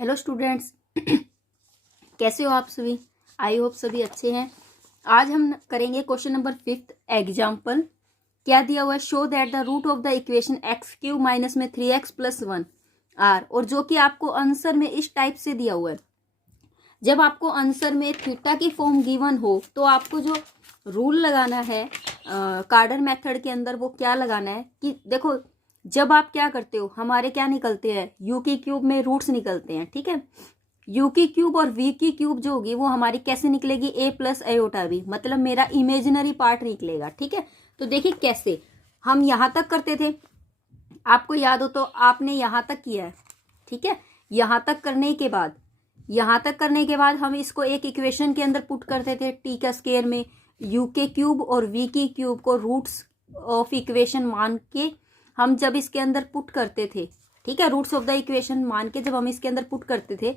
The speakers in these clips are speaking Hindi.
Hello students. कैसे हो आप सभी? आई होप सभी अच्छे हैं। आज हम करेंगे क्वेश्चन नंबर 5 एग्जाम्पल। क्या दिया हुआ है? Show that the root of the equation X cube minus में 3x प्लस 1 आर, और जो कि आपको आंसर में इस टाइप से दिया हुआ है। जब आपको आंसर में थीटा की फॉर्म गिवन हो तो आपको जो रूल लगाना है कार्डर मेथड के अंदर, वो क्या लगाना है कि देखो, जब आप क्या करते हो, हमारे क्या निकलते हैं, यू की क्यूब में रूट्स निकलते हैं, ठीक है। यू की क्यूब और वी की क्यूब जो होगी वो हमारी कैसे निकलेगी? ए प्लस आयोटा बी, मतलब मेरा इमेजिनरी पार्ट निकलेगा, ठीक है। तो देखिए कैसे हम यहां तक करते थे, आपको याद हो तो आपने यहां तक किया है, ठीक है। यहां तक करने के बाद हम इसको एक इक्वेशन के अंदर पुट करते थे, टी का स्केयर में यू के क्यूब और वी की क्यूब को रूट्स ऑफ इक्वेशन मान के हम जब इसके अंदर पुट करते थे, ठीक है, रूट्स ऑफ द इक्वेशन मान के जब हम इसके अंदर पुट करते थे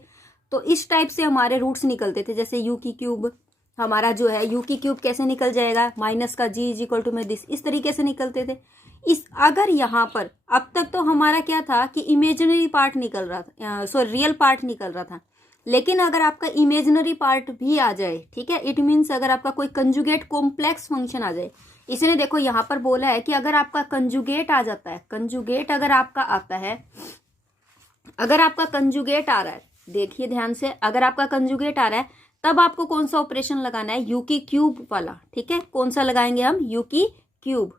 तो इस टाइप से हमारे रूट्स निकलते थे। जैसे यू की क्यूब हमारा जो है, यू की क्यूब कैसे निकल जाएगा? माइनस का जी इज इक्वल टू में दिस, इस तरीके से निकलते थे। इस अगर यहाँ पर अब तक तो हमारा क्या था कि इमेजिनरी पार्ट निकल रहा था, सॉरी रियल पार्ट निकल रहा था। लेकिन अगर आपका इमेजिनरी पार्ट भी आ जाए, ठीक है, इट मीन्स अगर आपका कोई कंजुगेट कॉम्प्लेक्स फंक्शन आ जाए, इसने देखो यहाँ पर बोला है कि अगर आपका कंजुगेट आ जाता है, कंजुगेट अगर आपका आता है, अगर आपका कंजुगेट आ रहा है, देखिए ध्यान से, अगर आपका कंजुगेट आ रहा है तब आपको कौन सा ऑपरेशन लगाना है? यू की क्यूब वाला, ठीक है। कौन सा लगाएंगे हम? यू की क्यूब।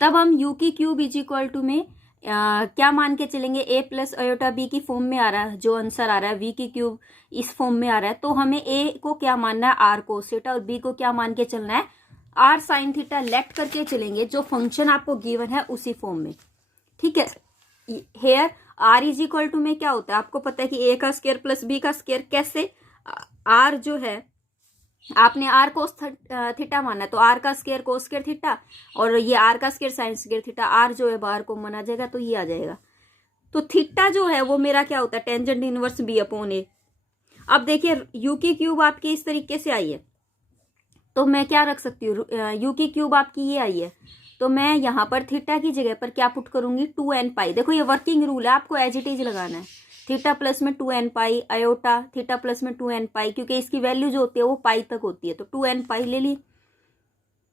तब हम यू की क्यूब इज इक्वल टू में क्या मान के चलेंगे? ए प्लस आयोटा बी की फॉर्म में आ रहा है, जो आंसर आ रहा है वी की क्यूब इस फॉर्म में आ रहा है, तो हमें ए को क्या मानना है? आर कोस थीटा, और बी को क्या मान के चलना है? R sine theta. लेफ्ट करके चलेंगे जो फंक्शन आपको गिवन है उसी फॉर्म में, ठीक है। Here R is equal to में क्या होता है? आपको पता है कि ए का स्क्वायर प्लस बी का स्क्वायर। कैसे? आर जो है आपने आर कोस थीटा माना है, तो आर का स्क्वायर कोस स्क्वायर थीटा, और ये आर का square sine square theta. R जो है बाहर को माना जाएगा तो ये आ जाएगा। तो थीटा जो है वो मेरा क्या होता है? टेंजेंट इनवर्स बी अपॉन ए। अब देखिए यू की क्यूब आपकी इस तरीके से आई है, तो मैं क्या रख सकती हूँ? यू की क्यूब आपकी ये आई है, तो मैं यहाँ पर थीटा की जगह पर क्या पुट करूंगी? 2n पाई। देखो ये वर्किंग रूल है, आपको एज इट इज लगाना है। थीटा प्लस में 2n पाई आयोटा, थीटा प्लस में 2n पाई, क्योंकि इसकी वैल्यू जो होती है वो पाई तक होती है, तो 2n पाई ले ली।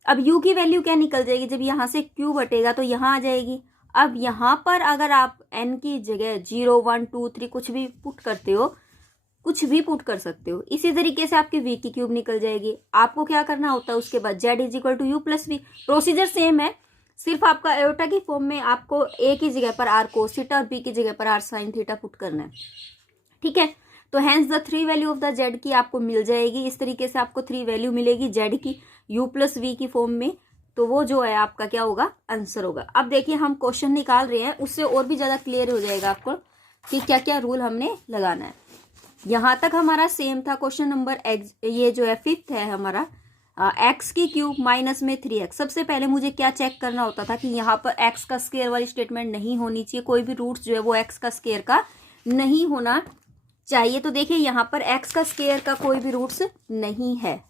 अब u की वैल्यू क्या निकल जाएगी? जब यहाँ से q हटेगा तो यहाँ आ जाएगी। अब यहाँ पर अगर आप n की जगह 0 1 2 3 कुछ भी पुट करते हो, कुछ भी पुट कर सकते हो, इसी तरीके से आपकी v की क्यूब निकल जाएगी। आपको क्या करना होता है उसके बाद? z is equal to U plus V. Procedure same है, सिर्फ आपका आयोटा की फॉर्म में आपको a की जगह पर r कोस थीटा और b की जगह पर r साइन थीटा पुट करना है, ठीक है। तो hence the 3 value of the z की आपको मिल जाएगी। इस तरीके से आपको 3 वैल्यू मिलेगी z की u प्लस वी की फॉर्म में, तो वो जो है आपका क्या होगा? आंसर होगा। अब देखिए हम क्वेश्चन निकाल रहे हैं, उससे और भी ज्यादा क्लियर हो जाएगा आपको कि क्या क्या रूल हमने लगाना है। यहां तक हमारा सेम था। क्वेश्चन नंबर ये जो है 5th है हमारा, एक्स की क्यूब माइनस में 3x। सबसे पहले मुझे क्या चेक करना होता था कि यहाँ पर एक्स का स्क्वायर वाली स्टेटमेंट नहीं होनी चाहिए, कोई भी रूट्स जो है वो एक्स का स्क्वायर का नहीं होना चाहिए। तो देखिए यहाँ पर एक्स का स्क्वायर का कोई भी रूट्स नहीं है,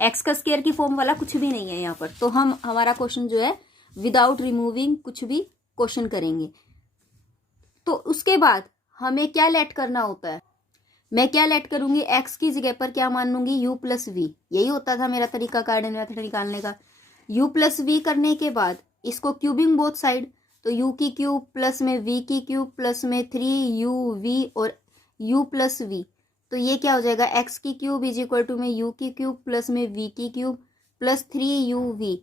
एक्स का स्क्वायर की फॉर्म वाला कुछ भी नहीं है यहाँ पर। तो हम हमारा क्वेश्चन जो है विदाउट रिमूविंग कुछ भी क्वेश्चन करेंगे। तो उसके बाद हमें क्या लेट करना होता है? मैं क्या लेट करूंगी? x की जगह पर क्या मान लूंगी? u plus V. यही होता था मेरा तरीका कार्डन मेथड निकालने का। u प्लस वी करने के बाद इसको क्यूबिंग बोथ साइड, तो u की क्यूब प्लस में v की क्यूब प्लस में 3uv और u प्लस वी। तो ये क्या हो जाएगा? x की क्यूब इज इक्वल टू में u की क्यूब प्लस में v की cube plus 3uv।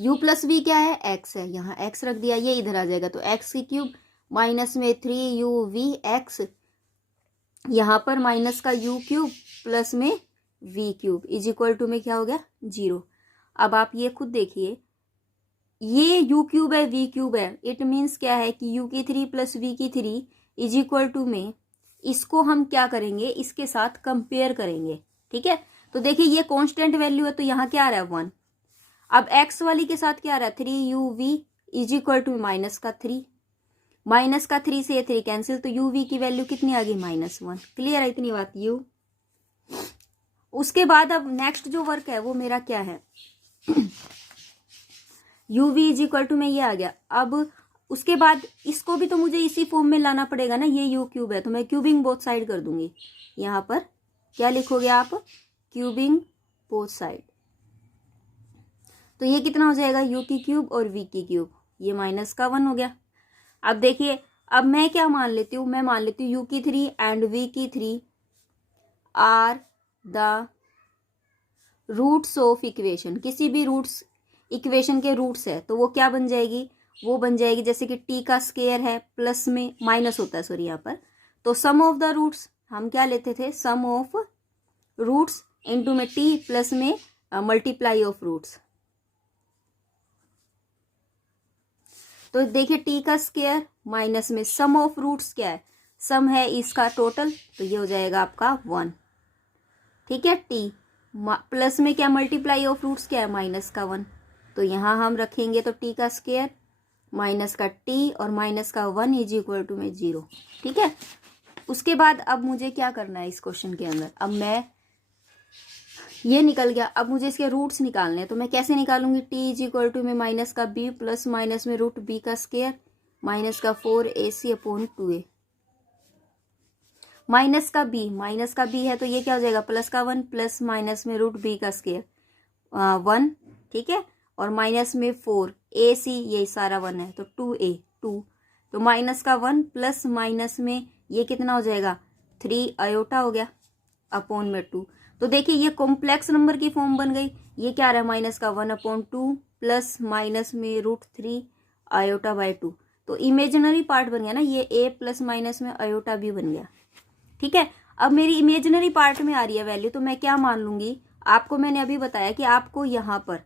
u plus V क्या है? x है, यहाँ x रख दिया, ये इधर आ जाएगा, तो x की क्यूब माइनस में 3uvx, यहाँ पर माइनस का u क्यूब प्लस में v cube is equal to में क्या हो गया? 0। अब आप ये खुद देखिए, ये u क्यूब है v क्यूब है, इट मीन्स क्या है कि u की 3 प्लस v की 3 इज इक्वल टू में, इसको हम क्या करेंगे? इसके साथ कंपेयर करेंगे, ठीक है। तो देखिए ये कांस्टेंट वैल्यू है, तो यहाँ क्या आ रहा है? 1। अब x वाली के साथ क्या आ रहा है? 3uv is equal to minus का 3, माइनस का 3 से ये 3 कैंसिल, तो u v की वैल्यू कितनी आ गई? -1। क्लियर है इतनी बात? u। उसके बाद अब नेक्स्ट जो वर्क है वो मेरा क्या है? u v is equal to में ये आ गया। अब उसके बाद इसको भी तो मुझे इसी फॉर्म में लाना पड़ेगा ना, ये यू क्यूब है तो मैं क्यूबिंग बोथ साइड कर दूंगी। यहाँ पर क्या लिखोगे आप, क्यूबिंग बोथ साइड। तो ये कितना हो जाएगा, यू की क्यूब और वी की क्यूब, ये -1 हो गया। अब देखिए, अब मैं क्या मान लेती हूँ, मैं मान लेती हूँ यू की 3 एंड वी की 3 are the roots of equation. किसी भी रूट्स इक्वेशन के रूट्स है तो वो क्या बन जाएगी, वो बन जाएगी जैसे कि टी का स्क्वायर है प्लस में माइनस होता है सॉरी यहाँ पर, तो सम ऑफ द रूट्स हम क्या लेते थे, सम ऑफ रूट्स इनटू में टी प्लस में मल्टीप्लाई ऑफ रूट्स। तो देखिए टी का स्क्वायर माइनस में सम ऑफ रूट्स क्या है, सम है इसका टोटल, तो ये हो जाएगा आपका 1। ठीक है, टी प्लस में क्या मल्टीप्लाई ऑफ रूट्स क्या है, -1। तो यहाँ हम रखेंगे तो टी का स्क्वायर माइनस का टी और माइनस का 1 इज इक्वल टू में 0। ठीक है, उसके बाद अब मुझे क्या करना है इस क्वेश्चन के अंदर, अब मैं ये निकल गया, अब मुझे इसके रूट्स निकालने हैं। तो मैं कैसे निकालूंगी, टी इज इक्वल टू में माइनस का बी प्लस माइनस में रूट बी का स्क्वायर माइनस का 4ac अपॉन 2a, माइनस का बी है तो ये क्या हो जाएगा, प्लस का 1 प्लस माइनस में रूट बी का स्क्वायर 1। ठीक है, और माइनस में 4ac, ये सारा 1 है तो 2a 2, तो माइनस का 1 प्लस माइनस में ये कितना हो जाएगा 3 आयोटा हो गया अपॉन में 2। तो देखिए ये कॉम्प्लेक्स नंबर की फॉर्म बन गई, ये क्या रहा है -1 अपॉन 2 प्लस माइनस में √3 आयोटा बाय 2, तो इमेजिनरी पार्ट बन गया ना, ये a प्लस माइनस में आयोटा भी बन गया। ठीक है, अब मेरी इमेजिनरी पार्ट में आ रही है वैल्यू, तो मैं क्या मान लूंगी, आपको मैंने अभी बताया कि आपको यहाँ पर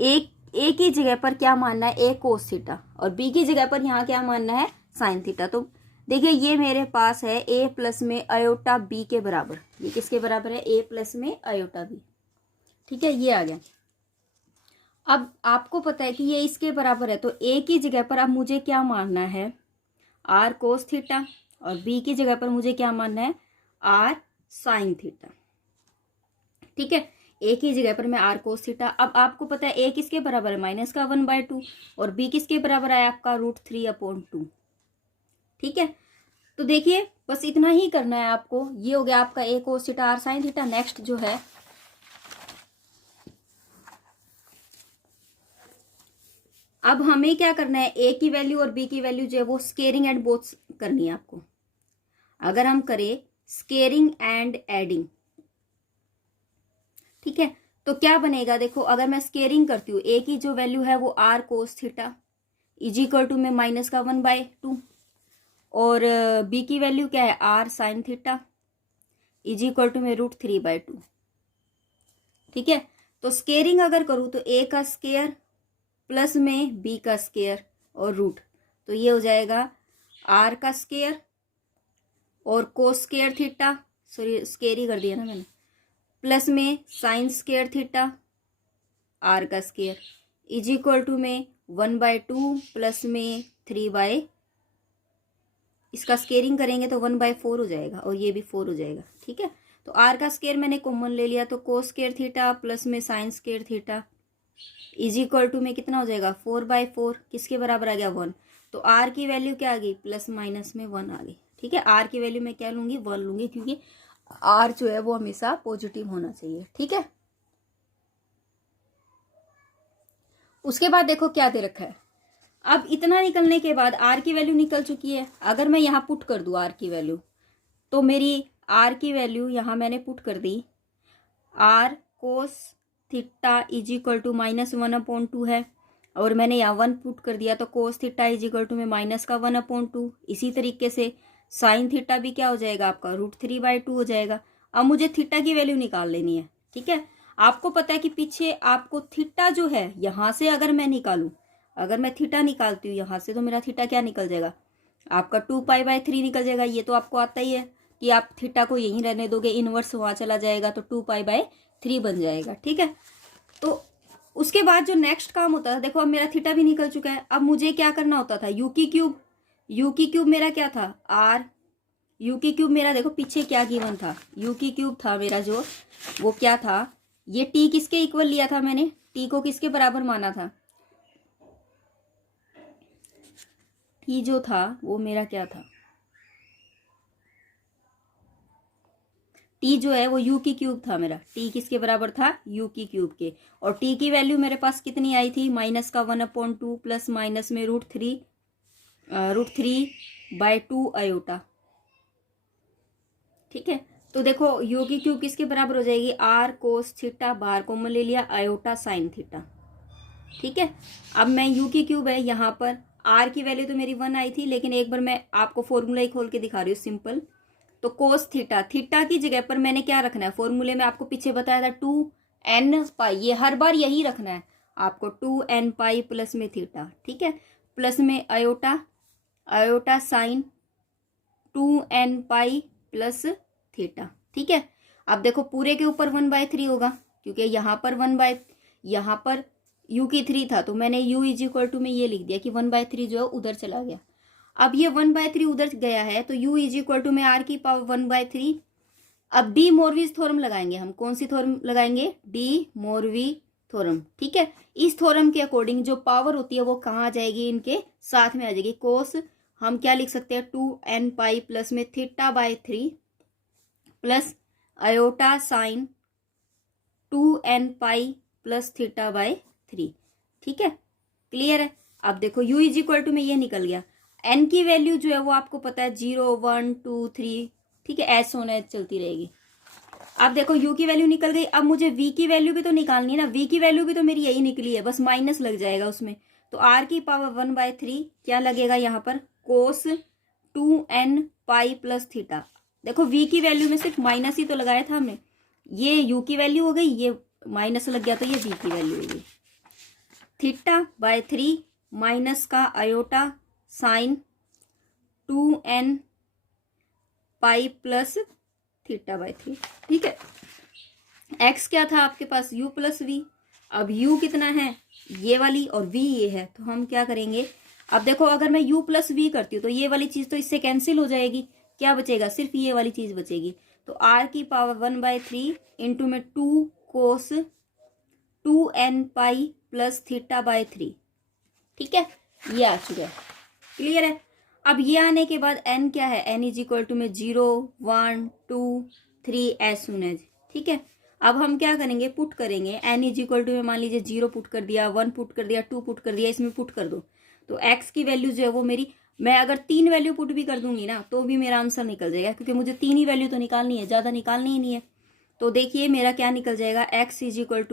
ए की जगह पर क्या मानना है, ए कोस थीटा, और बी की जगह पर यहाँ क्या मानना है, साइन थीटा। तो देखिए ये मेरे पास है ए प्लस में आयोटा बी के बराबर, ये किसके बराबर है, ए प्लस में आयोटा बी। ठीक है, ये आ गया। अब आपको पता है कि ये इसके बराबर है, तो ए की जगह पर अब मुझे क्या मानना है, आर कोस थीटा, और बी की जगह पर मुझे क्या मानना है, आर साइन थीटा। ठीक है, ए की जगह पर मैं आर कोस थीटा। अब आपको पता है ए किसके बराबर है, -1/2, और बी किसके बराबर है आपका √3 अपॉन 2। ठीक है, तो देखिए बस इतना ही करना है आपको, ये हो गया आपका a cos theta r sine theta. Next जो है अब हमें क्या करना है, ए की वैल्यू और बी की वैल्यू जो है वो स्केयरिंग एंड बोथ करनी है आपको। अगर हम करें स्केयरिंग एंड एडिंग, ठीक है, तो क्या बनेगा, देखो अगर मैं स्केयरिंग करती हूँ, ए की जो वैल्यू है वो R cos theta is equal to में -1/2, और बी की वैल्यू क्या है, R sine theta is equal to में √3/2। ठीक है, तो स्केयरिंग अगर करूँ तो ए का स्केयर प्लस में बी का स्केयर और रूट, तो ये हो जाएगा आर का स्केयर और cos square theta, sorry square ही कर दिया ना मैंने, प्लस में साइन स्केयर थीटा आर का स्केयर इज इक्वल टू में 1/2 प्लस में 3/, इसका स्केयरिंग करेंगे तो 1/4 हो जाएगा और ये भी 4 हो जाएगा। ठीक है, तो आर का स्केयर मैंने कॉमन ले लिया, तो कोस स्केयर थीटा प्लस में sine square theta is equal to में कितना हो जाएगा 4/4, किसके बराबर आ गया 1। तो आर की वैल्यू क्या आ गई, प्लस माइनस में 1 आ गई। ठीक है, आर की वैल्यू मैं क्या लूंगी, 1 लूंगी, क्योंकि आर जो है वो हमेशा पॉजिटिव होना चाहिए। ठीक है, उसके बाद देखो क्या दे रखा है, अब इतना निकलने के बाद आर की वैल्यू निकल चुकी है। अगर मैं यहाँ पुट कर दूँ आर की वैल्यू, तो मेरी आर की वैल्यू यहाँ मैंने पुट कर दी, r cos theta is equal to -1/2 है, और मैंने यहाँ 1 पुट कर दिया, तो cos theta is equal to में -1/2। इसी तरीके से साइन थीटा भी क्या हो जाएगा आपका √3/2 हो जाएगा। अब मुझे थीटा की वैल्यू निकाल लेनी है। ठीक है, आपको पता है कि पीछे आपको थीटा जो है यहाँ से अगर मैं निकालूं, अगर मैं थीटा निकालती हूँ यहाँ से, तो मेरा थीटा क्या निकल जाएगा आपका 2π/3 निकल जाएगा। ये तो आपको आता ही है कि आप थीटा को यहीं रहने दोगे, इनवर्स वहां चला जाएगा तो 2π/3 बन जाएगा। ठीक है, तो उसके बाद जो नेक्स्ट काम होता है, देखो अब मेरा थीटा भी निकल चुका है। अब मुझे क्या करना होता था, यू की क्यूब मेरा क्या था, आर यू की क्यूब मेरा, देखो पीछे क्या गिवन था, यू की क्यूब था मेरा जो, वो क्या था, ये टी किसके इक्वल लिया था मैंने, टी को किसके बराबर माना था, टी जो था वो मेरा क्या था, टी जो है वो यू की क्यूब था मेरा। टी किसके बराबर था, यू की क्यूब के। और टी की वैल्यू मेरे पास कितनी आई थी, माइनस का 1/2 प्लस माइनस में √3/2 आयोटा। ठीक है, तो देखो यू की क्यूब किसके बराबर हो जाएगी, आर कोस थीटा, बाहर कॉमन ले लिया, आयोटा साइन थीटा। ठीक है, अब मैं यू की क्यूब है, यहाँ पर आर की वैल्यू तो मेरी 1 आई थी, लेकिन एक बार मैं आपको फॉर्मूला ही खोल के दिखा रही हूँ सिंपल। तो कोस थीटा, थीटा की जगह पर मैंने क्या रखना है, फॉर्मूले में आपको पीछे बताया था 2n पाई, ये हर बार यही रखना है आपको, 2n पाई प्लस में थीटा। ठीक है, प्लस में iota sine 2n pi plus theta. ठीक है, अब देखो पूरे के ऊपर 1/3 होगा, क्योंकि यहाँ पर u की 3 था, तो मैंने u = में ये लिख दिया कि 1/3 जो है उधर चला गया। अब ये 1/3 उधर गया है, तो u = में r की पावर 1/3। अब डी मोरविज थ्योरम लगाएंगे हम। कौन सी थ्योरम लगाएंगे, डी मोरवी थ्योरम। ठीक है, इस थ्योरम के अकॉर्डिंग जो पावर होती है वो कहाँ आ जाएगी, इनके साथ में आ जाएगी। कोस हम क्या लिख सकते हैं, 2n पाई प्लस में θ/3 plus iota sine 2n pi plus θ/3। ठीक है, क्लियर है। अब देखो u = में ये निकल गया। n की वैल्यू जो है वो आपको पता है 0 1 2 3, ठीक है, ऐसे होना चलती रहेगी। अब देखो u की वैल्यू निकल गई। अब मुझे v की वैल्यू भी तो निकालनी है ना, v की वैल्यू भी तो मेरी यही निकली है, बस माइनस लग जाएगा उसमें। तो r की पावर 1/3 क्या लगेगा यहाँ पर, कोस 2n पाई प्लस थीटा। देखो v की वैल्यू में सिर्फ माइनस ही तो लगाया था हमने, ये u की वैल्यू हो गई, ये माइनस लग गया तो ये v की वैल्यू हो गई। θ/3 माइनस का iota sine 2n pi plus θ/3। ठीक है, x क्या था आपके पास, u प्लस v। अब u कितना है, ये वाली, और v ये है, तो हम क्या करेंगे, अब देखो अगर मैं u प्लस v करती हूँ तो ये वाली चीज तो इससे कैंसिल हो जाएगी, क्या बचेगा, सिर्फ ये वाली चीज बचेगी। तो r की पावर 1/3 इंटू में 2 कोस 2n पाई प्लस θ/3। ठीक है, ये आ चुका है, क्लियर है। अब ये आने के बाद n क्या है, n = में 0 1 2 3 ऐसे होना है। ठीक है, अब हम क्या करेंगे, पुट करेंगे। n = में मान लीजिए 0 पुट कर दिया, 1 पुट कर दिया, 2 पुट कर दिया, इसमें पुट कर दो। तो x की वैल्यू जो है वो मेरी, मैं अगर 3 वैल्यू पुट भी कर दूंगी ना तो भी मेरा आंसर निकल जाएगा, क्योंकि मुझे 3 ही वैल्यू तो निकालनी है, ज्यादा निकालनी ही नहीं है। तो देखिए मेरा क्या निकल जाएगा, x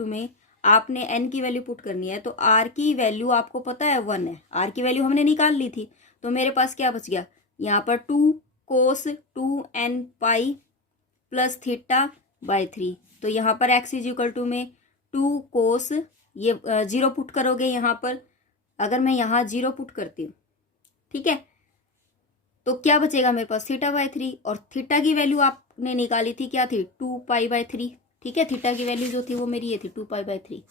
= में आपने n की वैल्यू पुट करनी है, तो r की वैल्यू आपको पता है 1 है, r की वैल्यू हमने निकाल ली थी। तो मेरे पास क्या बच गया, यहाँ पर 2 कोस 2n पाई प्लस θ/3। तो यहाँ पर x = में 2 कोस, ये 0 पुट करोगे यहाँ पर, अगर मैं यहाँ 0 पुट करती हूँ, ठीक है, तो क्या बचेगा मेरे पास, θ/3। और थीटा की वैल्यू आपने निकाली थी, क्या थी, 2π/3। ठीक है, थीटा की वैल्यू जो थी वो मेरी ये थी 2π/3।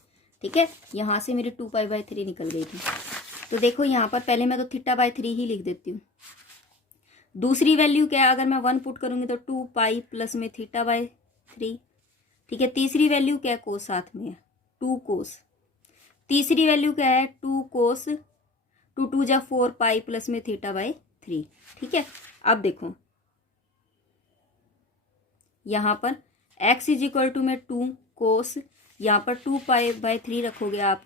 ठीक है, यहाँ से मेरी 2π/3 निकल गई थी। तो देखो यहाँ पर पहले मैं तो θ/3 ही लिख देती हूँ। दूसरी वैल्यू क्या है, अगर मैं 1 पुट करूंगी तो 2π प्लस में θ/3। ठीक है, तीसरी वैल्यू क्या है, कोस साथ में है, 2 कोस। तीसरी वैल्यू क्या है, 2 कोस, 2 2 जा 4π प्लस में θ/3। ठीक है, अब देखो यहाँ पर x = में 2 कोस, यहाँ पर 2π/3 रखोगे आप,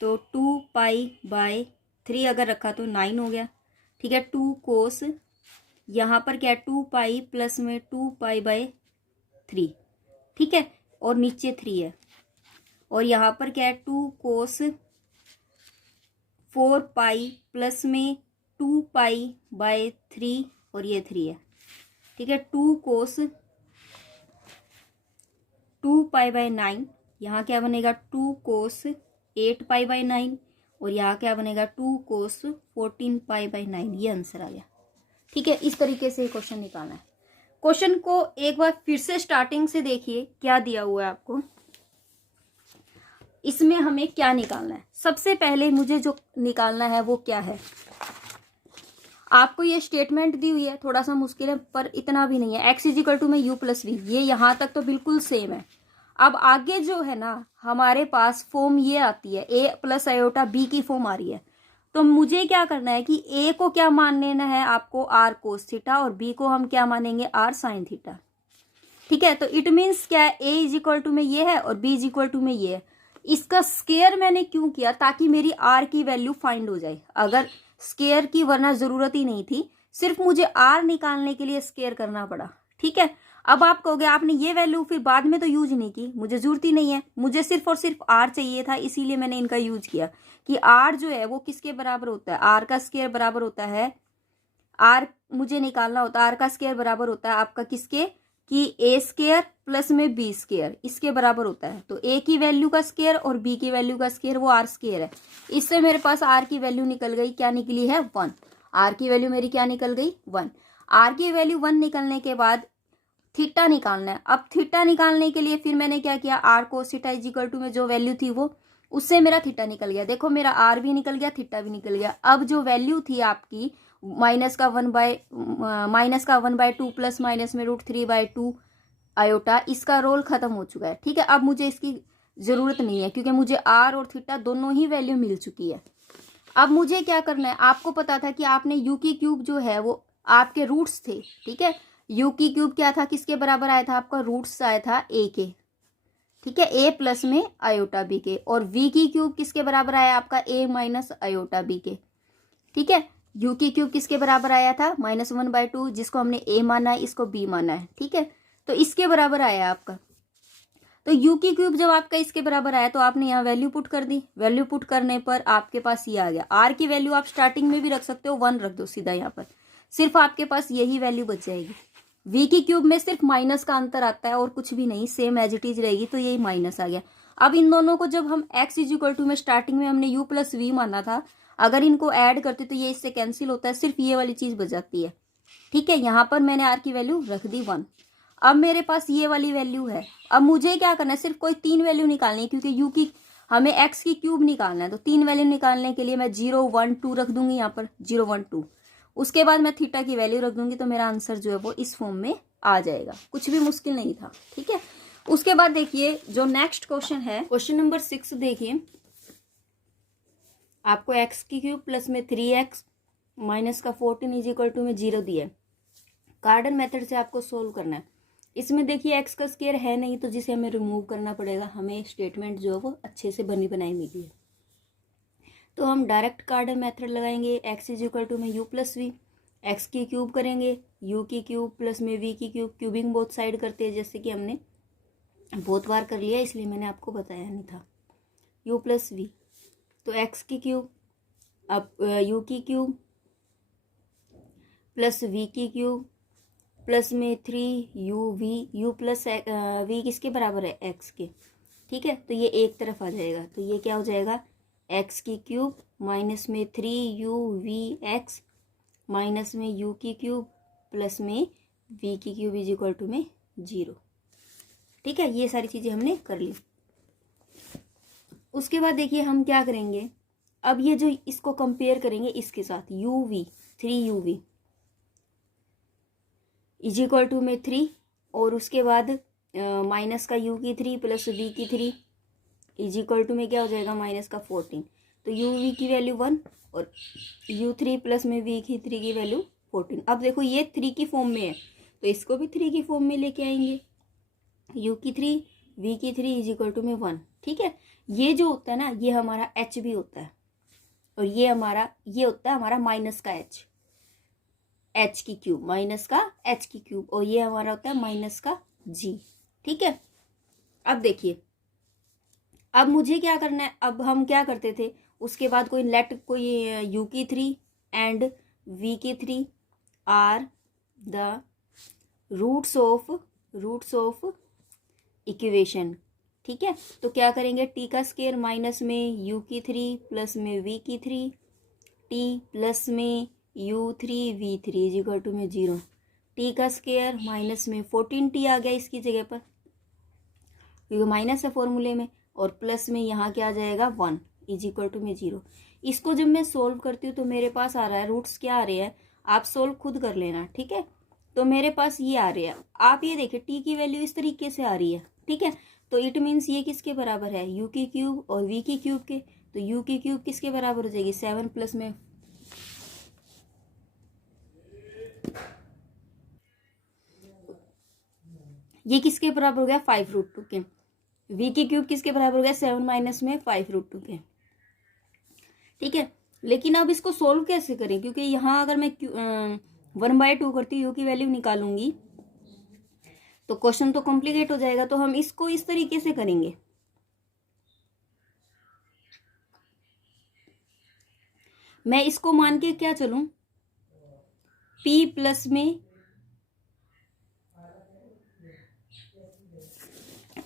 तो 2π/3 अगर रखा तो 9 हो गया। ठीक है, 2 कोस, यहाँ पर क्या है 2π प्लस में 2π/3। ठीक है, और नीचे 3 है, और यहाँ पर क्या है 2 कोस 4π प्लस में 2π/3, और ये 3 है। ठीक है, 2 कोस 2π/9, यहाँ क्या बनेगा 2 कोस 8π/9, और यहाँ क्या बनेगा 2 कोस 14π/9। ये आंसर आ गया। ठीक है, इस तरीके से क्वेश्चन निकालना है। क्वेश्चन को एक बार फिर से स्टार्टिंग से देखिए, क्या दिया हुआ है आपको, इसमें हमें क्या निकालना है। सबसे पहले मुझे जो निकालना है वो क्या है, आपको ये स्टेटमेंट दी हुई है, थोड़ा सा मुश्किल है पर इतना भी नहीं है। x = में u प्लस v, ये यहाँ तक तो बिल्कुल सेम है। अब आगे जो है ना हमारे पास फॉर्म ये आती है, a प्लस आयोटा b की फॉर्म आ रही है। तो मुझे क्या करना है कि ए को क्या मान लेना है आपको, आर कोस थीटा, और बी को हम क्या मानेंगे, आर साइन थीटा। ठीक है, तो इट मीन्स क्या है, ए इज इक्वल टू में ये है और बी इज इक्वल टू में ये है। इसका स्केयर मैंने क्यों किया, ताकि मेरी आर की वैल्यू फाइंड हो जाए। अगर स्केयर की वरना जरूरत ही नहीं थी, सिर्फ मुझे आर निकालने के लिए स्केयर करना पड़ा। ठीक है, अब आप कहोगे आपने ये वैल्यू फिर बाद में तो यूज नहीं की, मुझे जरूरत ही नहीं है, मुझे सिर्फ और सिर्फ आर चाहिए था, इसीलिए मैंने इनका यूज किया कि आर जो है वो किसके बराबर होता है, आर का स्केयर बराबर होता है, आर मुझे निकालना होता है, आर का स्केयर बराबर होता है आपका किसके, कि ए स्केयर प्लस में बी स्केयर, इसके बराबर होता है। तो ए की वैल्यू का स्केयर और बी की वैल्यू का स्केयर वो आर स्केयर है। इससे मेरे पास आर की वैल्यू निकल गई, क्या निकली है, 1। आर की वैल्यू मेरी क्या निकल गई, 1। आर की वैल्यू 1 निकलने के बाद थीटा निकालना है। अब थीटा निकालने के लिए फिर मैंने क्या किया, R cos theta is equal to में जो वैल्यू थी वो, उससे मेरा थीटा निकल गया। देखो मेरा आर भी निकल गया, थीटा भी निकल गया। अब जो वैल्यू थी आपकी माइनस का 1/2 प्लस माइनस में √3/2 आयोटा, इसका रोल खत्म हो चुका है। ठीक है, अब मुझे इसकी जरूरत नहीं है क्योंकि मुझे आर और थीटा दोनों ही वैल्यू मिल चुकी है। अब मुझे क्या करना है, आपको पता था कि आपने यू की क्यूब जो है वो आपके रूट्स थे। ठीक है, यू की क्यूब क्या था, किसके बराबर आया था आपका, रूट्स आया था ए के। ठीक है, ए प्लस में आयोटा बी के। और वी की क्यूब किसके बराबर आया आपका, ए माइनस आयोटा बी के। ठीक है, यू की क्यूब किसके बराबर आया था, -1/2, जिसको हमने ए माना है, इसको बी माना है। ठीक है, तो इसके बराबर आया आपका। तो यू की क्यूब जब आपका इसके बराबर आया तो आपने यहाँ वैल्यू पुट कर दी। वैल्यू पुट करने पर आपके पास ये आ गया। आर की वैल्यू आप स्टार्टिंग में भी रख सकते हो, 1 रख दो सीधा यहाँ पर, सिर्फ आपके पास यही वैल्यू बच जाएगी। वी की क्यूब में सिर्फ माइनस का अंतर आता है और कुछ भी नहीं, सेम एज इट इज रहेगी, तो यही माइनस आ गया। अब इन दोनों को जब हम x इज इक्वल टू में स्टार्टिंग में हमने u प्लस वी माना था, अगर इनको ऐड करते तो ये इससे कैंसिल होता है, सिर्फ ये वाली चीज बच जाती है। ठीक है, यहाँ पर मैंने r की वैल्यू रख दी 1। अब मेरे पास ये वाली वैल्यू है। अब मुझे क्या करना है, सिर्फ कोई 3 वैल्यू निकालनी है क्योंकि u की हमें x की क्यूब निकालना है। तो 3 वैल्यू निकालने के लिए मैं 0 1 2 रख दूंगी यहाँ पर, 0 1 2। उसके बाद मैं थीटा की वैल्यू रख दूंगी, तो मेरा आंसर जो है वो इस फॉर्म में आ जाएगा। कुछ भी मुश्किल नहीं था। ठीक है, उसके बाद देखिए जो नेक्स्ट क्वेश्चन है, क्वेश्चन नंबर 6 देखिए, आपको x की क्यूब प्लस में 3x माइनस का 14 इज इक्वल टू में 0 दिया है। कार्डन मेथड से आपको सोल्व करना है। इसमें देखिए x का स्क्वायर है नहीं, तो जिसे हमें रिमूव करना पड़ेगा। हमें स्टेटमेंट जो है वो अच्छे से बनी बनाई मिली है, तो हम डायरेक्ट कार्डन मेथड लगाएंगे। x इज इक्वल टू में u प्लस वी, एक्स की क्यूब करेंगे, यू की क्यूब प्लस में वी की क्यूब, क्यूबिंग बोथ साइड करते हैं, जैसे कि हमने बहुत बार कर लिया, इसलिए मैंने आपको बताया नहीं था। यू प्लस वी, तो एक्स की क्यूब, अब यू की क्यूब प्लस वी की क्यूब प्लस में 3 यू प्लस वी किसके बराबर है, एक्स के। ठीक है, तो ये एक तरफ आ जाएगा, तो ये क्या हो जाएगा, एक्स की क्यूब माइनस में 3u(v(x) माइनस में u की क्यूब प्लस में v की क्यूब इज इक्वल टू में 0। ठीक है, ये सारी चीजें हमने कर ली। उसके बाद देखिए हम क्या करेंगे, अब ये जो इसको कंपेयर करेंगे इसके साथ, uv 3uv is equal to में 3, और उसके बाद माइनस का u की 3 प्लस v की 3 इज इक्वल टू में क्या हो जाएगा, माइनस का 14। तो uv की वैल्यू 1 और u3 प्लस में v की 3 की वैल्यू 14। अब देखो ये 3 की फॉर्म में है, तो इसको भी 3 की फॉर्म में लेके आएंगे, u की 3 v की 3 इज इक्वल टू में 1। ठीक है, ये जो होता है ना, ये हमारा h भी होता है, और ये होता है हमारा माइनस का h की क्यूब, माइनस का h की क्यूब, और ये हमारा होता है माइनस का g। ठीक है, अब देखिए, अब मुझे क्या करना है, अब हम क्या करते थे, उसके बाद कोई u की 3 एंड v की 3 are the roots of equation. ठीक है, तो क्या करेंगे, t का स्क्वायर माइनस में u की 3 प्लस में v की 3 t प्लस में u3 v3 is equal to में 0। t का स्क्वायर माइनस में 14t आ गया इसकी जगह पर, क्योंकि माइनस है फॉर्मूले में, और प्लस में यहाँ क्या आ जाएगा 1 इज इक्वल टू में 0। इसको जब मैं सोल्व करती हूँ तो मेरे पास आ रहा है, रूट्स क्या आ रहे हैं आप सोल्व खुद कर लेना। ठीक है, तो मेरे पास ये आ रहे हैं, आप ये देखिए t की वैल्यू इस तरीके से आ रही है। ठीक है, तो इट मीन्स ये किसके बराबर है, u की क्यूब और v की क्यूब के, तो यू की क्यूब किसके बराबर हो जाएगी, 7 प्लस में ये किसके बराबर हो गया, 5√2 के। v की क्यूब किसके बराबर हो गया, 7 माइनस में 5√2 के। ठीक है, लेकिन अब इसको सोल्व कैसे करें, क्योंकि यहाँ अगर मैं 1/2 करती हूँ, यू की वैल्यू निकालूंगी तो क्वेश्चन तो कॉम्प्लिकेट हो जाएगा। तो हम इसको इस तरीके से करेंगे, मैं इसको मान के क्या चलूं, p प्लस में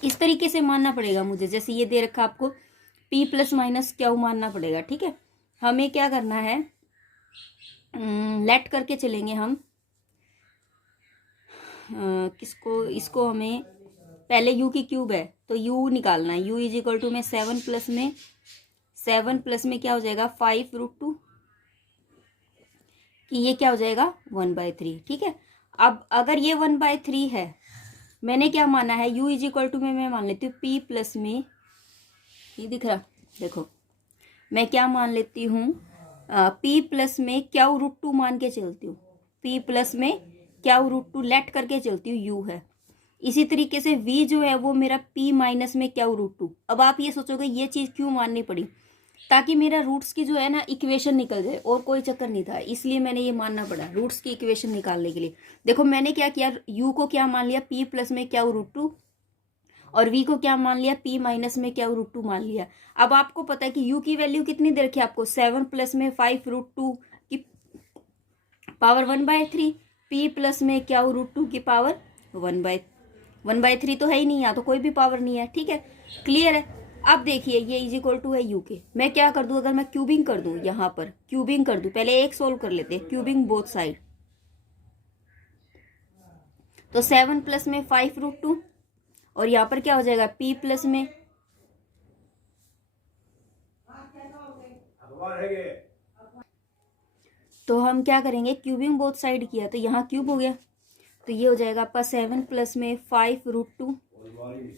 इस तरीके से मानना पड़ेगा मुझे, जैसे ये दे रखा आपको p प्लस माइनस क्यू मानना पड़ेगा। ठीक है, हमें क्या करना है, लेट करके चलेंगे हम किसको, इसको हमें पहले u की क्यूब है तो u निकालना है। u इज इक्वल टू में 7 प्लस में क्या हो जाएगा 5√2 कि ये क्या हो जाएगा 1/3। ठीक है, अब अगर ये 1/3 है, मैंने क्या माना है, u इज इक्वल टू में मैं मान लेती हूँ p प्लस में, ये दिख रहा, देखो मैं क्या मान लेती हूँ, p प्लस में क्या√2 मान के चलती हूँ, p प्लस में क्या√2 लेट करके चलती हूँ, u है। इसी तरीके से v जो है वो मेरा p माइनस में क्या√2। अब आप ये सोचोगे ये चीज क्यों माननी पड़ी, ताकि मेरा रूट्स की जो है ना इक्वेशन निकल जाए, और कोई चक्कर नहीं था, इसलिए मैंने ये मानना पड़ा रूट्स की इक्वेशन निकालने के लिए। देखो मैंने क्या किया, u को क्या मान लिया p प्लस में क्या√2 और v को क्या मान लिया p माइनस में क्या√2 मान लिया। अब आपको पता है कि u की वैल्यू कितनी दे रखी है आपको, 7 प्लस में 5√2 की पावर 1/3, p प्लस में क्या√2 की पावर 1/3 तो है ही नहीं, यहाँ तो कोई भी पावर नहीं है। ठीक है, क्लियर है। अब देखिए ये इज इक्वल टू है u के, मैं क्या कर दूं, अगर मैं क्यूबिंग कर दूं, यहाँ पर क्यूबिंग कर दूं, पहले एक सोल्व कर लेते हैं, क्यूबिंग बोथ साइड, तो 7 प्लस में 5√2 और यहाँ पर क्या हो जाएगा p प्लस में, तो हम क्या करेंगे, क्यूबिंग बोथ साइड किया तो यहाँ क्यूब हो गया, तो ये हो जाएगा आपका 7 प्लस में 5√2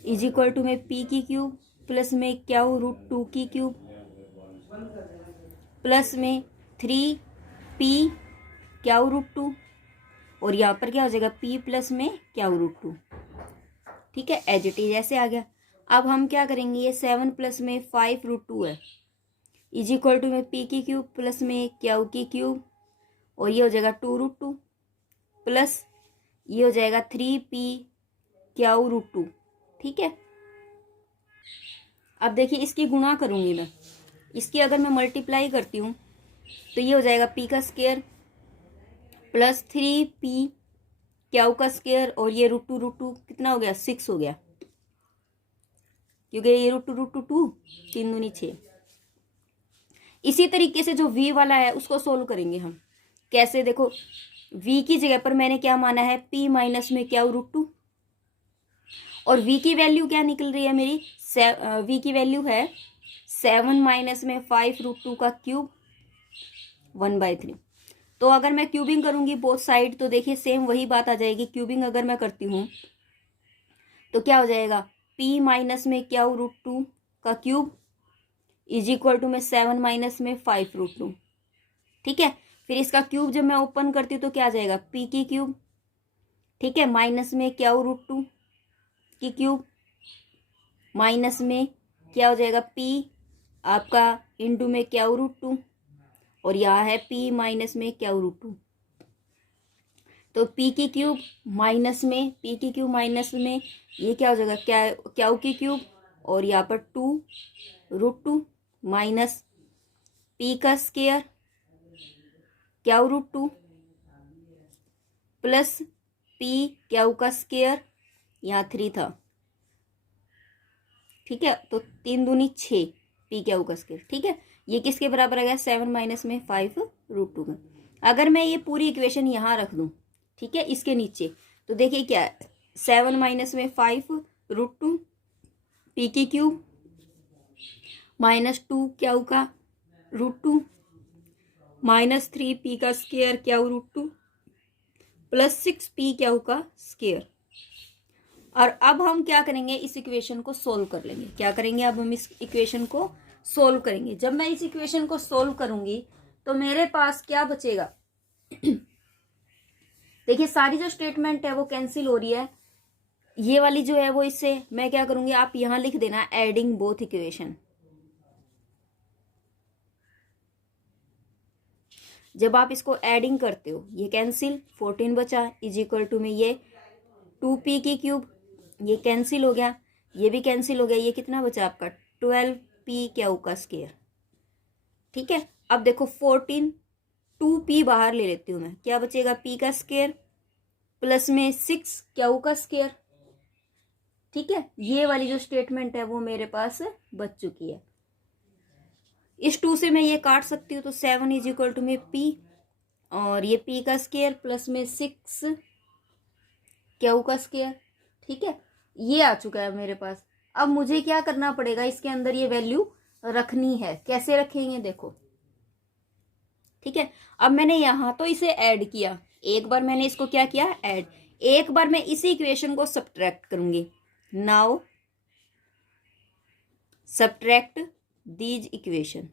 इज इक्वल टू में p की क्यूब प्लस में क्या√2 की क्यूब प्लस में 3p क्या√2 और यहाँ पर क्या हो जाएगा p प्लस में क्या√2। ठीक है, एज इट इज ऐसे आ गया। अब हम क्या करेंगे, ये 7 प्लस में 5√2 है इज इक्वल टू में p की क्यूब प्लस में क्या की क्यूब और ये हो जाएगा 2√2 प्लस ये हो जाएगा 3p क्या√2। ठीक है, अब देखिए इसकी गुणा करूंगी मैं, इसकी अगर मैं मल्टीप्लाई करती हूँ तो ये हो जाएगा p का स्क्वायर प्लस 3p क्या का स्क्वायर और ये √2 कितना हो गया 6 हो गया, क्योंकि ये √2 3 दूनी 6। इसी तरीके से जो v वाला है उसको सोल्व करेंगे हम, कैसे देखो, v की जगह पर मैंने क्या माना है p माइनस में क्या√2 और v की वैल्यू क्या निकल रही है मेरी, v की वैल्यू है 7 माइनस में 5√2 का क्यूब 1/3। तो अगर मैं क्यूबिंग करूंगी बोथ साइड तो देखिए सेम वही बात आ जाएगी, क्यूबिंग अगर मैं करती हूँ तो क्या हो जाएगा p माइनस में क्या√2 का क्यूब इज इक्वल टू में 7 माइनस में 5√2। ठीक है, फिर इसका क्यूब जब मैं ओपन करती हूँ तो क्या आ जाएगा p की क्यूब, ठीक है, माइनस में क्या√2 की क्यूब माइनस में क्या हो जाएगा p आपका इंटू में क्या√2 और यहाँ है p माइनस में क्या√2, तो p की क्यूब माइनस में ये क्या हो जाएगा क्या की क्यूब और यहाँ पर 2√2 माइनस p का स्क्वायर क्या√2 प्लस p क्या का स्क्वायर, यहाँ 3 था। ठीक है, तो 3 दूनी 6 p क्या का स्क्वायर। ठीक है, ये किसके बराबर आ गया 7 माइनस में 5√2 में। अगर मैं ये पूरी इक्वेशन यहाँ रख दूं, ठीक है, इसके नीचे, तो देखिए क्या है 7 माइनस में 5√2 p की क्यूब माइनस 2 क्या का √2 माइनस 3p का स्क्वायर क्या√2 प्लस 6p क्या का स्क्वायर। और अब हम क्या करेंगे, इस इक्वेशन को सोल्व कर लेंगे। क्या करेंगे, अब हम इस इक्वेशन को सोल्व करेंगे। जब मैं इस इक्वेशन को सोल्व करूंगी तो मेरे पास क्या बचेगा, देखिए सारी जो स्टेटमेंट है वो कैंसिल हो रही है, ये वाली जो है वो इससे मैं क्या करूंगी, आप यहां लिख देना एडिंग बोथ इक्वेशन। जब आप इसको एडिंग करते हो ये कैंसिल, 14 बचा इज इक्वल टू में ये 2p की क्यूब, ये कैंसिल हो गया, ये भी कैंसिल हो गया, ये कितना बचा आपका 12p क्यू का स्क्वायर। ठीक है, अब देखो 14 2p बाहर ले लेती हूं मैं, क्या बचेगा p का स्क्वायर प्लस में 6 क्यू का स्क्वायर। ठीक है, ये वाली जो स्टेटमेंट है वो मेरे पास बच चुकी है। इस 2 से मैं ये काट सकती हूँ, तो 7 इज इक्वल टू में p और ये p का स्क्वायर प्लस में 6 क्यू का स्क्वायर। ठीक है, ये आ चुका है मेरे पास। अब मुझे क्या करना पड़ेगा, इसके अंदर ये वैल्यू रखनी है। कैसे रखेंगे देखो। ठीक है, अब मैंने यहां तो इसे ऐड किया, एक बार मैंने इसको क्या किया ऐड, एक बार मैं इसी इक्वेशन को सब्ट्रैक्ट करूंगी। नाउ सब्ट्रैक्ट दीज इक्वेशन,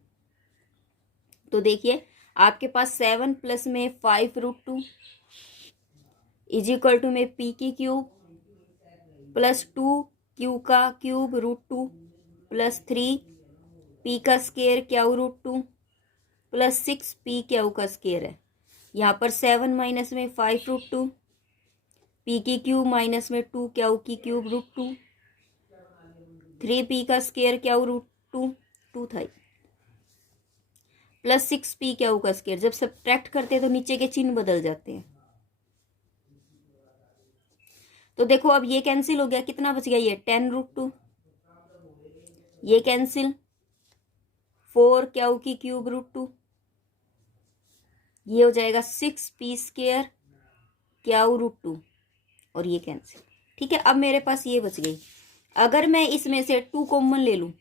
तो देखिए आपके पास 7 प्लस में 5√2 इज इक्वल टू में p की क्यूब प्लस 2q का क्यूब √2 प्लस 3p का square Q √2 plus 6p Q का स्क्वायर है। यहाँ पर 7 माइनस में 5√2, p की क्यूब माइनस में 2q की क्यूब √2, 3p का स्क्वायर क्यू √2 2 था प्लस 6p क्यू का स्क्वायर। जब सब्ट्रैक्ट करते हैं तो नीचे के चिन्ह बदल जाते हैं। तो देखो अब ये कैंसिल हो गया, कितना बच गया, ये 10√2, ये कैंसिल 4q की क्यूब √2, ये हो जाएगा 6p स्क्वायर क्यू √2 और ये कैंसिल। ठीक है, अब मेरे पास ये बच गई। अगर मैं इसमें से 2 कॉमन ले लूं,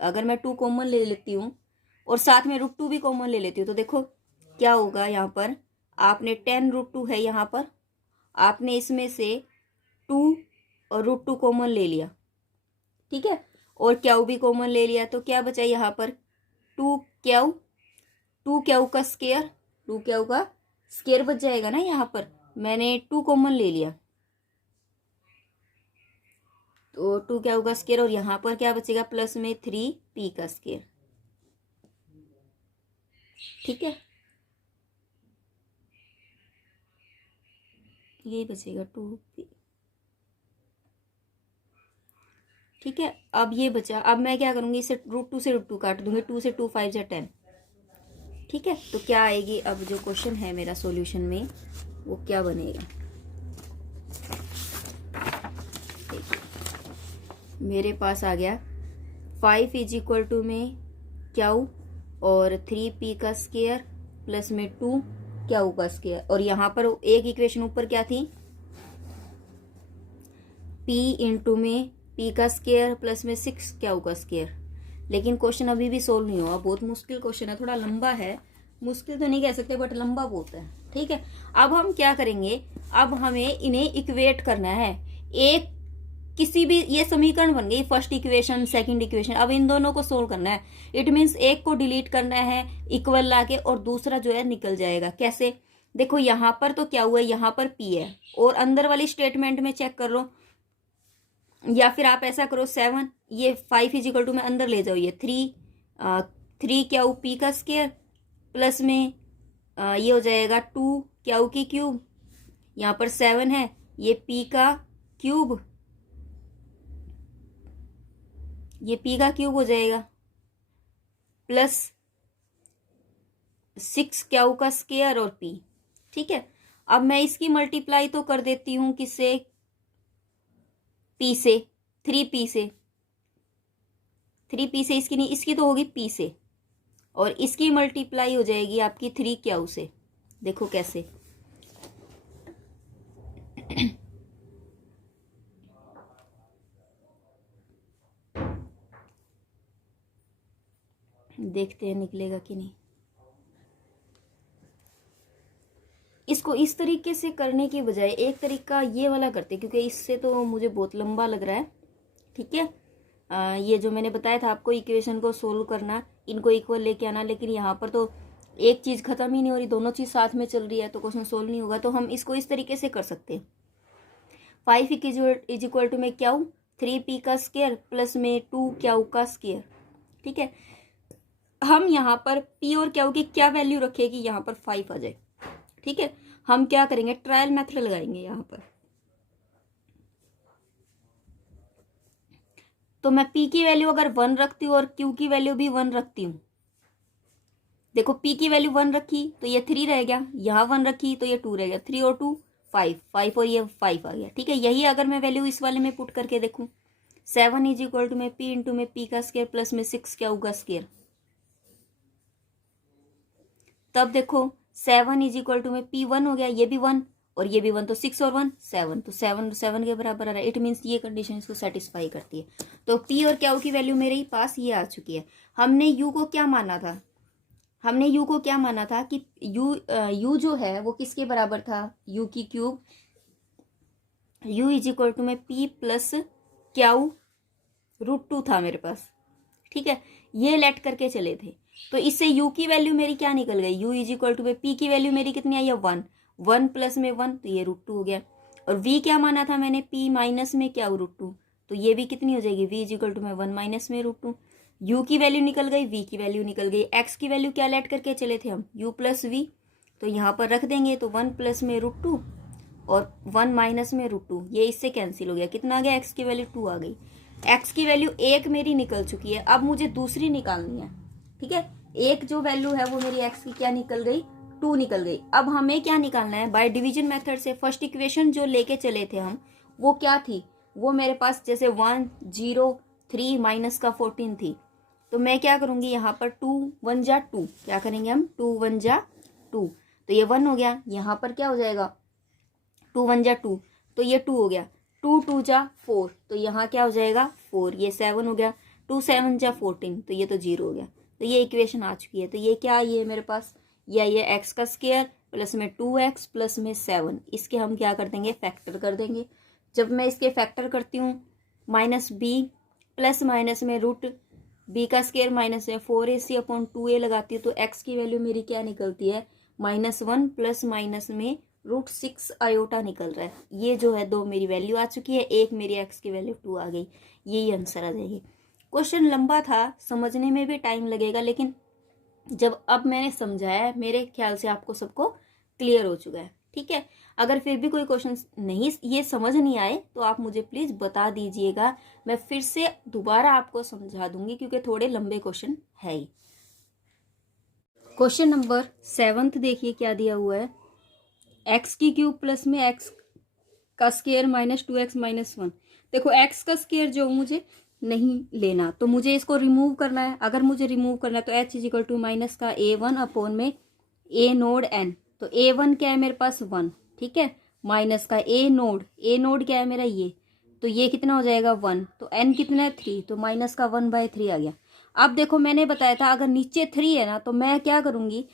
अगर मैं 2 कॉमन ले लेती हूं और साथ में √2 भी कॉमन ले लेती हूँ, तो देखो क्या होगा। यहाँ पर आपने 10√2 है, यहाँ पर आपने इसमें से 2 और √2 कॉमन ले लिया। ठीक है, और क्यू भी कॉमन ले लिया, तो क्या बचा यहाँ पर 2q का स्क्वायर, 2q का स्क्वायर बच जाएगा ना। यहाँ पर मैंने 2 कॉमन ले लिया, तो 2q का स्क्वायर, और यहाँ पर क्या बचेगा प्लस में 3p का स्क्वायर। ठीक है, ये बचेगा 2p। ठीक है, अब ये बचा, अब मैं क्या करूंगी, इसे √2 से √2 काट दूंगी, 2 से 2 5 जा 10। ठीक है, तो क्या आएगी, अब जो क्वेश्चन है मेरा सॉल्यूशन में वो क्या बनेगा, मेरे पास आ गया 5 इज इक्वल टू में क्यू और 3p का स्क्वायर प्लस में 2q का स्क्वायर, और यहाँ पर एक इक्वेशन ऊपर क्या थी, p इंटू में p का स्क्वायर प्लस में 6q का स्क्वायर। लेकिन क्वेश्चन अभी भी सोल्व नहीं हुआ, बहुत मुश्किल क्वेश्चन है, थोड़ा लंबा है, मुश्किल तो नहीं कह सकते बट लंबा बहुत है। ठीक है, अब हम क्या करेंगे, अब हमें इन्हें इक्वेट करना है। एक किसी भी, ये समीकरण बन गई, फर्स्ट इक्वेशन सेकंड इक्वेशन, अब इन दोनों को सोल्व करना है। इट मीन्स एक को डिलीट करना है इक्वल लाके, और दूसरा जो है निकल जाएगा। कैसे, देखो यहाँ पर तो क्या हुआ है, यहाँ पर p है, और अंदर वाली स्टेटमेंट में चेक कर लो, या फिर आप ऐसा करो 7, ये 5 इज इक्वल टू में अंदर ले जाओ, ये 3 क्या p का स्क्वायर प्लस में ये हो जाएगा 2q की क्यूब, यहाँ पर 7 है, ये p का क्यूब, ये p का क्यूब हो जाएगा प्लस 6q का स्क्वायर और p। ठीक है, अब मैं इसकी मल्टीप्लाई तो कर देती हूं किससे, p से, 3p से, 3p से, इसकी नहीं, इसकी तो होगी p से, और इसकी मल्टीप्लाई हो जाएगी आपकी 3q से। देखो कैसे, देखते हैं निकलेगा कि नहीं। इसको इस तरीके से करने की बजाय एक तरीका ये वाला करते, क्योंकि इससे तो मुझे बहुत लंबा लग रहा है। ठीक है, ये जो मैंने बताया था आपको इक्वेशन को सोल्व करना, इनको इक्वल लेके आना, लेकिन यहाँ पर तो एक चीज़ खत्म ही नहीं हो रही, दोनों चीज़ साथ में चल रही है, तो क्वेश्चन सोल्व नहीं होगा। तो हम इसको इस तरीके से कर सकते हैं, 5 इज इक्वल टू में क्याऊ 3p का स्क्वायर प्लस में 2 क्याऊ का स्क्वायर। ठीक है, हम यहाँ पर p और क्याऊ की क्या वैल्यू रखें कि यहाँ पर 5 आ जाए। ठीक है, हम क्या करेंगे, ट्रायल मेथड लगाएंगे यहाँ पर। तो मैं p की वैल्यू अगर 1 रखती हूँ और q की वैल्यू भी 1 रखती हूँ, देखो p की वैल्यू 1 रखी तो ये 3 रह गया, यहाँ 1 रखी तो ये 2 रह गया, 3 और 2 5, 5 और ये 5 आ गया। ठीक है, यही अगर मैं वैल्यू इस वाले में पुट करके देखूं, 7 इज इक्वल टू में p इंटू में p का स्क्वायर प्लस में 6 क्याऊ का स्क्वायर, तब देखो 7 इज इक्वल टू में p 1 हो गया, ये भी 1 और ये भी 1, तो 6 और 1 7, तो 7 के बराबर आ रहा है। इट मीन्स ये कंडीशन इसको सेटिस्फाई करती है। तो p और क्याऊ की वैल्यू मेरे पास ये आ चुकी है। हमने u को क्या माना था, हमने u को क्या माना था कि u जो है वो किसके बराबर था, u की क्यूब, u इज इक्वल टू में p प्लस क्याऊ √2 था मेरे पास। ठीक है, ये लेट करके चले थे, तो इससे u की वैल्यू मेरी क्या निकल गई, u इज इक्वल टू में p की वैल्यू मेरी कितनी आई है 1, 1 प्लस में 1 तो ये √2 हो गया। और v क्या माना था मैंने, p माइनस में क्याऊ √2, तो ये भी कितनी हो जाएगी, v इज इक्वल टू में 1 माइनस में √2। u की वैल्यू निकल गई, v की वैल्यू निकल गई, x की वैल्यू क्या लेट करके चले थे हम, u प्लस v, तो यहाँ पर रख देंगे, तो 1 प्लस में √2 और 1 माइनस में √2, ये इससे कैंसिल हो गया, कितना आ गया, x की वैल्यू 2 आ गई। x की वैल्यू 1 मेरी निकल चुकी है, अब मुझे दूसरी निकालनी है। ठीक है, एक जो वैल्यू है वो मेरी x की क्या निकल गई, 2 निकल गई। अब हमें क्या निकालना है, बाय डिवीजन मेथड से फर्स्ट इक्वेशन जो लेके चले थे हम, वो क्या थी, वो मेरे पास जैसे 1 0 3 माइनस का 14 थी, तो मैं क्या करूंगी, यहाँ पर 2 1 जा 2, क्या करेंगे हम, 2 1 जा 2, तो ये 1 हो गया, यहाँ पर क्या हो जाएगा 2 1 जा 2, तो ये 2 हो गया, 2 2 जा 4, तो यहाँ क्या हो जाएगा 4, ये 7 हो गया, 2 7 जा 14, तो ये तो 0 हो गया। तो ये इक्वेशन आ चुकी है। तो ये क्या, ये मेरे पास ये एक्स का स्क्वायर प्लस में 2x प्लस में 7, इसके हम क्या कर देंगे, फैक्टर कर देंगे। जब मैं इसके फैक्टर करती हूँ, माइनस b प्लस माइनस में रूट b का स्क्वायर माइनस में 4ac/2a लगाती हूँ, तो x की वैल्यू मेरी क्या निकलती है, -1 प्लस माइनस में √6 आयोटा निकल रहा है। ये जो है 2 मेरी वैल्यू आ चुकी है, एक मेरी x की वैल्यू 2 आ गई, यही आंसर आ जाएगी। क्वेश्चन लंबा था, समझने में भी टाइम लगेगा, लेकिन जब अब मैंने समझाया, मेरे ख्याल से आपको सबको क्लियर हो चुका है। ठीक है, अगर फिर भी कोई क्वेश्चन नहीं, ये समझ नहीं आए, तो आप मुझे प्लीज बता दीजिएगा, मैं फिर से दोबारा आपको समझा दूंगी, क्योंकि थोड़े लंबे क्वेश्चन है ही। क्वेश्चन नंबर 7 देखिए क्या दिया हुआ है, एक्स की क्यूब प्लस में एक्स का स्क्वायर माइनस 2x माइनस 1। देखो एक्स का स्क्वायर जो मुझे नहीं लेना, तो मुझे इसको रिमूव करना है। अगर मुझे रिमूव करना है तो h is equal to minus का a1 अपॉन में a नोड n, तो a1 क्या है मेरे पास 1, ठीक है, माइनस का a नोड क्या है मेरा ये, तो ये कितना हो जाएगा 1, तो n कितना है 3, तो माइनस का 1/3 आ गया। अब देखो मैंने बताया था अगर नीचे 3 है ना, तो मैं क्या करूंगी,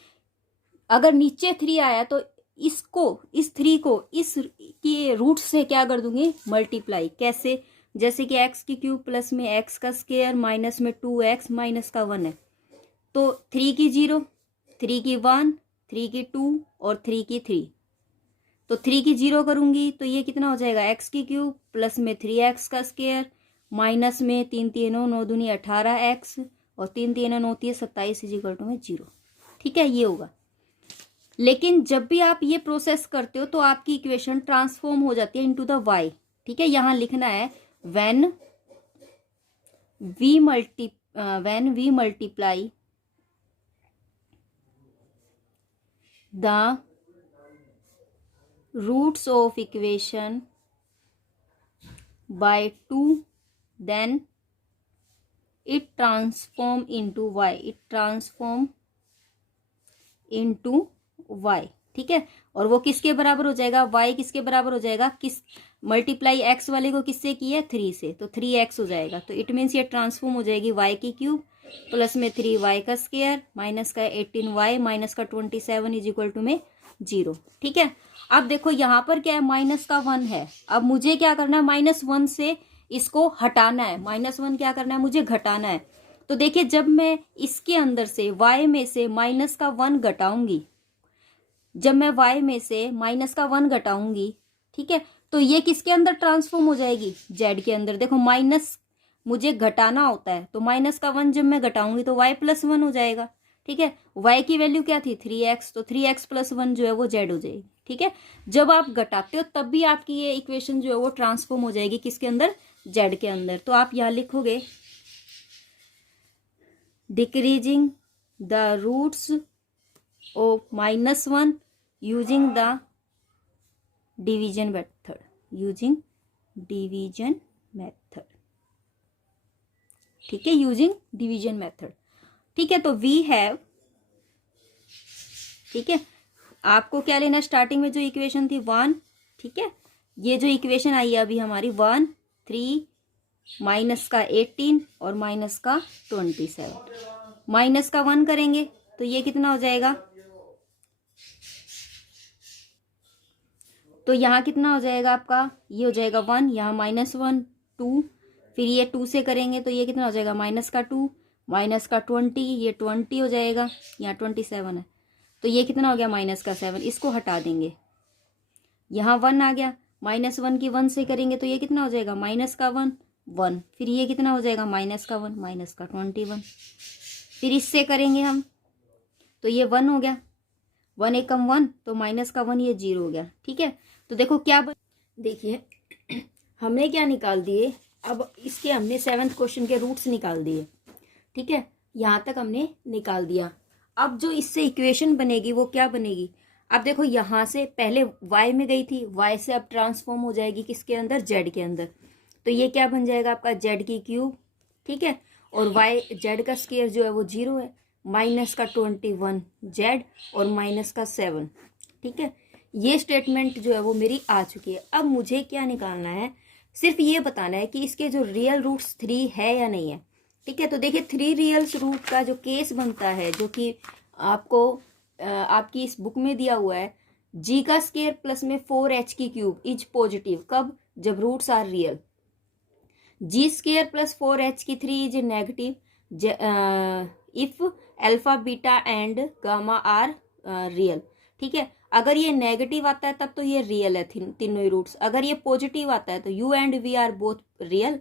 अगर नीचे 3 आया तो इसको, इस 3 को इस की रूट से क्या कर दूंगी, मल्टीप्लाई। कैसे, जैसे कि x की क्यूब प्लस में x का स्क्वायर माइनस में 2x माइनस का 1 है, तो 3 की 0, 3 की 1, 3 की 2 और 3 की 3, तो 3 की 0 करूंगी तो ये कितना हो जाएगा, x की क्यूब प्लस में 3x का स्क्वायर माइनस में 3 3 9 दूनी 18x और 3 3 9 27 इज इक्वल टू में 0। ठीक है, ये होगा। लेकिन जब भी आप ये प्रोसेस करते हो तो आपकी इक्वेशन ट्रांसफॉर्म हो जाती है इनटू द y। ठीक है, यहां लिखना है when we multiply the roots of equation by 2, then it transform into y, ठीक है, और वो किसके बराबर हो जाएगा, y किसके बराबर हो जाएगा, किस मल्टीप्लाई x वाले को किससे की है 3 से, तो 3x हो जाएगा। तो इट मीन्स ये ट्रांसफॉर्म हो जाएगी y की क्यूब प्लस में 3y का स्क्वायर माइनस का 18y माइनस का 27 इज इक्वल टू में 0। ठीक है, अब देखो यहाँ पर क्या है, -1 है। अब मुझे क्या करना है, -1 से इसको हटाना है, -1 क्या करना है, मुझे घटाना है। तो देखिए जब मैं इसके अंदर से y में से -1 घटाऊंगी, जब मैं y में से -1 घटाऊंगी, ठीक है, तो ये किसके अंदर ट्रांसफॉर्म हो जाएगी, z के अंदर। देखो माइनस मुझे घटाना होता है, तो -1 जब मैं घटाऊंगी तो y +1 हो जाएगा, ठीक है। y की वैल्यू क्या थी 3x, तो 3x + 1 जो है वो z हो जाएगी, ठीक है। जब आप घटाते हो तब भी आपकी ये इक्वेशन जो है वो ट्रांसफॉर्म हो जाएगी किसके अंदर, z के अंदर। तो आप यहाँ लिखोगे decreasing the roots of -1 using the division method, using division method, ठीक है, यूजिंग डिवीजन मेथड, ठीक है। तो वी हैव, ठीक है, आपको क्या लेना, स्टार्टिंग में जो इक्वेशन थी 1, ठीक है, ये जो इक्वेशन आई है अभी हमारी 1, 3 -18 और -27, -1 करेंगे तो ये कितना हो जाएगा, तो यहाँ कितना हो जाएगा आपका, ये हो जाएगा 1, यहाँ -1 2, फिर ये 2 से करेंगे तो ये कितना हो जाएगा, -2 -20, ये 20 हो जाएगा, यहाँ 27 है, तो ये कितना हो गया -7, इसको हटा देंगे, यहाँ 1 आ गया, -1 की 1 से करेंगे तो ये कितना हो जाएगा, -1 1, फिर ये कितना हो जाएगा, -1 -21, फिर इससे करेंगे हम तो ये 1 हो गया, 1 एकम 1 तो -1 ये 0 हो गया, ठीक है। तो देखो क्या देखिए हमने क्या निकाल दिए, अब इसके हमने 7th क्वेश्चन के रूट्स निकाल दिए, ठीक है, यहाँ तक हमने निकाल दिया। अब जो इससे इक्वेशन बनेगी वो क्या बनेगी, अब देखो यहाँ से पहले y में गई थी, y से अब ट्रांसफॉर्म हो जाएगी किसके अंदर, z के अंदर, तो ये क्या बन जाएगा आपका z3, ठीक है, और z का स्क्वायर जो है वो 0 है, -21 z और -7, ठीक है। ये स्टेटमेंट जो है वो मेरी आ चुकी है। अब मुझे क्या निकालना है, सिर्फ ये बताना है कि इसके जो रियल रूट्स 3 है या नहीं है, ठीक है। तो देखिए 3 रियल्स रूट का जो केस बनता है, जो कि आपको आपकी इस बुक में दिया हुआ है, g का स्क्वायर प्लस में 4h³ इज पॉजिटिव, कब, जब roots are real, g square plus 4h³ is negative if alpha beta and gamma are real, ठीक है। अगर ये नेगेटिव आता है तब तो ये रियल है तीनों ही रूट्स, अगर ये पॉजिटिव आता है तो u and v are both real,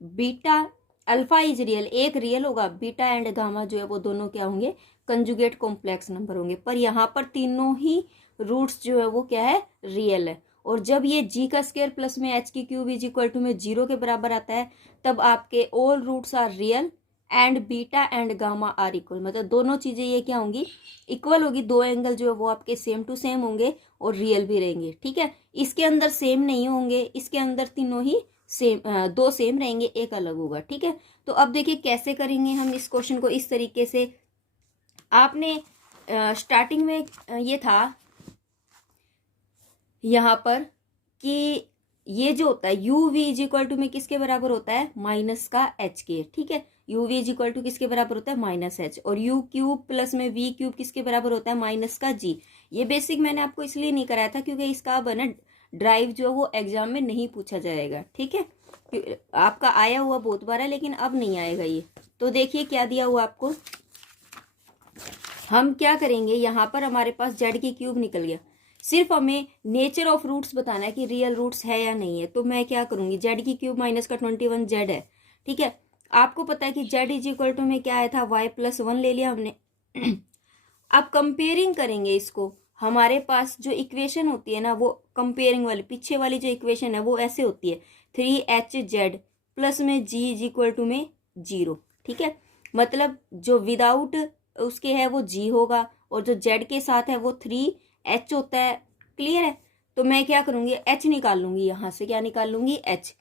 beta alpha is real, एक रियल होगा, बीटा एंड गामा जो है वो दोनों क्या होंगे, कंजुगेट कॉम्प्लेक्स नंबर होंगे, पर यहाँ पर तीनों ही रूट्स जो है वो क्या है, रियल है। और जब ये g का स्क्वायर प्लस में h³ इज इक्वल टू में 0 के बराबर आता है, तब आपके all roots are real and beta and gamma are equal, मतलब दोनों चीजें ये क्या होंगी, इक्वल होगी, दो एंगल जो है वो आपके सेम टू सेम होंगे और रियल भी रहेंगे, ठीक है। इसके अंदर सेम नहीं होंगे, इसके अंदर तीनों ही सेम, दो सेम रहेंगे, एक अलग होगा, ठीक है। तो अब देखिए कैसे करेंगे हम इस क्वेश्चन को, इस तरीके से आपने स्टार्टिंग में ये था यहाँ पर कि ये जो होता है u v is equal to में किसके बराबर होता है, माइनस का h के, ठीक है, u v is equal to किसके बराबर होता है, -h, और u³ प्लस में v³ किसके बराबर होता है, माइनस का g। ये बेसिक मैंने आपको इसलिए नहीं कराया था क्योंकि इसका अब है ना ड्राइव जो वो एग्जाम में नहीं पूछा जाएगा, ठीक है, आपका आया हुआ बहुत बार है लेकिन अब नहीं आएगा ये। तो देखिए क्या दिया हुआ आपको, हम क्या करेंगे, यहाँ पर हमारे पास z³ निकल गया, सिर्फ हमें नेचर ऑफ रूट्स बताना है कि रियल रूट्स है या नहीं है। तो मैं क्या करूंगी, z³ -21 z है, ठीक है, आपको पता है कि z इज इक्वल टू में क्या आया था, y+1 ले लिया हमने। अब कंपेयरिंग करेंगे इसको, हमारे पास जो इक्वेशन होती है ना वो कंपेयरिंग वाली, पीछे वाली जो इक्वेशन है वो ऐसे होती है 3hz प्लस में g इज इक्वल टू में 0, ठीक है, मतलब जो विदाउट उसके है वो g होगा और जो z के साथ है वो 3h होता है, क्लियर है। तो मैं क्या करूंगी, h निकाल लूंगी, यहाँ से क्या निकाल लूंगी, h।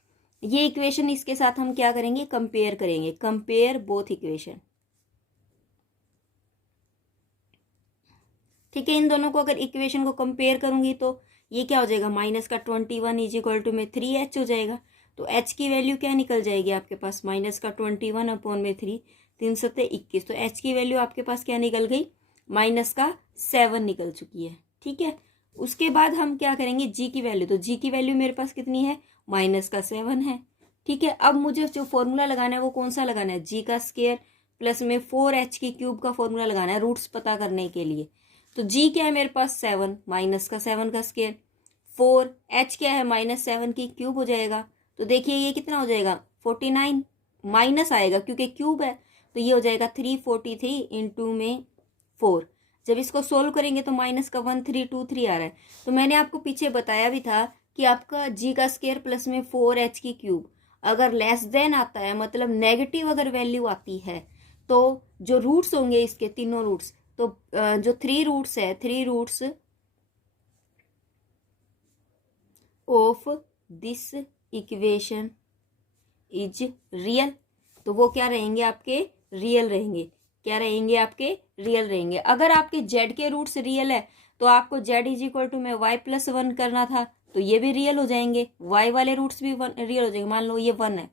ये इक्वेशन इसके साथ हम क्या करेंगे, कंपेयर करेंगे, कंपेयर बोथ इक्वेशन, ठीक है। इन दोनों को अगर इक्वेशन को कंपेयर करूंगी तो ये क्या हो जाएगा, -21 इज इक्वल टू में 3h हो जाएगा। तो h की वैल्यू क्या निकल जाएगी आपके पास, -21 अपॉन में 3, 3 सत्ते 21, तो h की वैल्यू आपके पास क्या निकल गई, -7 निकल चुकी है, ठीक है। उसके बाद हम क्या करेंगे, g की वैल्यू, तो g की वैल्यू मेरे पास कितनी है, -7 है, ठीक है, अब मुझे जो फॉर्मूला लगाना है वो कौन सा लगाना है, जी का स्क्वायर प्लस में 4h की क्यूब का फॉर्मूला लगाना है रूट्स पता करने के लिए। तो जी क्या है मेरे पास 7 माइनस का 7 का स्क्वायर, 4h क्या है -7 की क्यूब हो जाएगा। तो देखिए ये कितना हो जाएगा 49, माइनस आएगा क्योंकि क्यूब है, तो ये हो जाएगा 343 इंटू में 4। जब इसको सोल्व करेंगे तो माइनस का 1323 आ रहा है। तो मैंने आपको पीछे बताया भी था कि आपका जी का स्क्वायर प्लस में 4h की क्यूब अगर लेस देन आता है, मतलब नेगेटिव अगर वैल्यू आती है, तो जो रूट्स होंगे इसके तीनों रूट्स, तो जो 3 रूट्स है, 3 roots of this equation is real, तो वो क्या रहेंगे आपके रियल रहेंगे। क्या रहेंगे आपके रियल रहेंगे। अगर आपके z के रूट्स रियल है तो आपको z इज इक्वल टू में y+1 करना था, तो ये भी रियल हो जाएंगे। y वाले रूट्स भी रियल हो जाएंगे। मान लो ये 1 है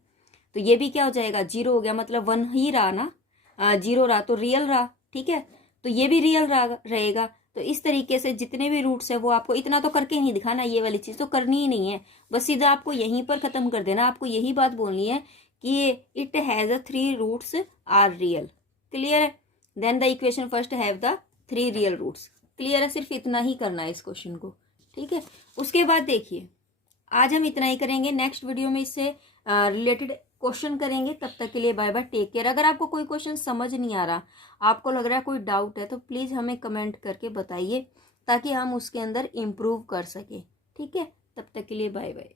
तो ये भी क्या हो जाएगा 0 हो गया, मतलब 1 ही रहा ना, 0 रहा तो रियल रहा। ठीक है, तो ये भी रियल रहेगा। तो इस तरीके से जितने भी रूट्स है वो आपको इतना तो करके नहीं दिखाना, ये वाली चीज तो करनी ही नहीं है, बस सीधा आपको यहीं पर खत्म कर देना। आपको यही बात बोलनी है कि it has a 3 roots are real. Clear है, then the equation first have the 3 real roots. Clear है, सिर्फ इतना ही करना है इस क्वेश्चन को। ठीक है, उसके बाद देखिए आज हम इतना ही करेंगे, नेक्स्ट वीडियो में इससे रिलेटेड क्वेश्चन करेंगे। तब तक के लिए बाय बाय, टेक केयर। अगर आपको कोई क्वेश्चन समझ नहीं आ रहा, आपको लग रहा है कोई डाउट है, तो प्लीज़ हमें कमेंट करके बताइए ताकि हम उसके अंदर इम्प्रूव कर सकें। ठीक है, तब तक के लिए बाय बाय।